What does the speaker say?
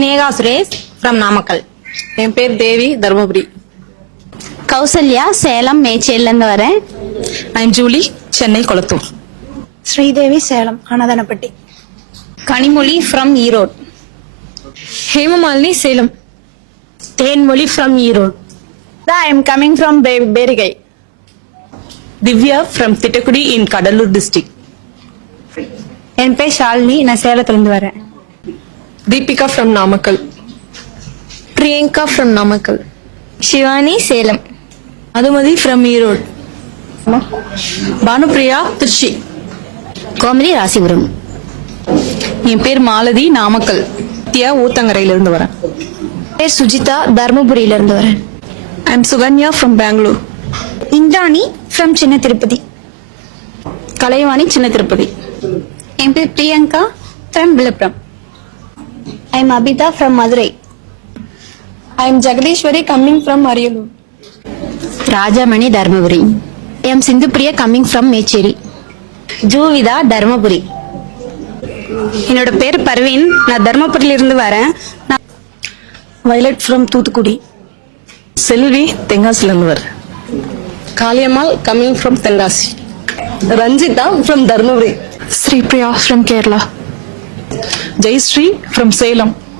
Sneha Suresh from Namakkal. என் பேர் தேவி, தர்மபுரி. கௌசல்யா, சேலம் மேச்சேரில இருந்து வரேன். I'm Julie, Chennai Kolathur. Sridevi, Salem Anathanapatti. Kanimozhi from Erode. Hemamalini, Salem. Thenmozhi from Erode. I am coming from Berigai. Divya from Tittakudi in Cuddalore district. என் பேர் ஷாலினி, நான் சேலத்திலிருந்து வரேன். Deepika from Namakkal. Priyanka from Namakkal. Shivani, Salem. Madhumathi from Erode. Bhanupriya, Trichy. Gomathi, Rasipuram. என் பேர் மாலதி, நாமக்கல். தியா, ஊத்தங்கரையிலிருந்து வரேன். பேர் சுஜிதா, தர்மபுரியில இருந்து வரேன். I'm Sukanya from Bangalore. Indrani from Chinna Tirupati. Kalaivani, Chinna Tirupati. என் பேர் Priyanka from Villupuram. I am Abhita from Madurai. I am Jagadishwari coming from Ariyalur. Rajamani, Dharmapuri. எம் சிந்துப்பிரியா கம்மிங் ஃப்ரம் மேச்சேரி. ஜூவிதா, தர்மபுரி. என்னோட பேர் பர்வீன், நான் தர்மபுரியில இருந்து வரேன். Violet from Thoothukudi. செல்வி, தெங்காசிலிருந்து வரேன். Kaliammal coming from Tenkasi. Ranjitha from Dharmapuri. Sri Priya from Kerala. Jayashree from Salem.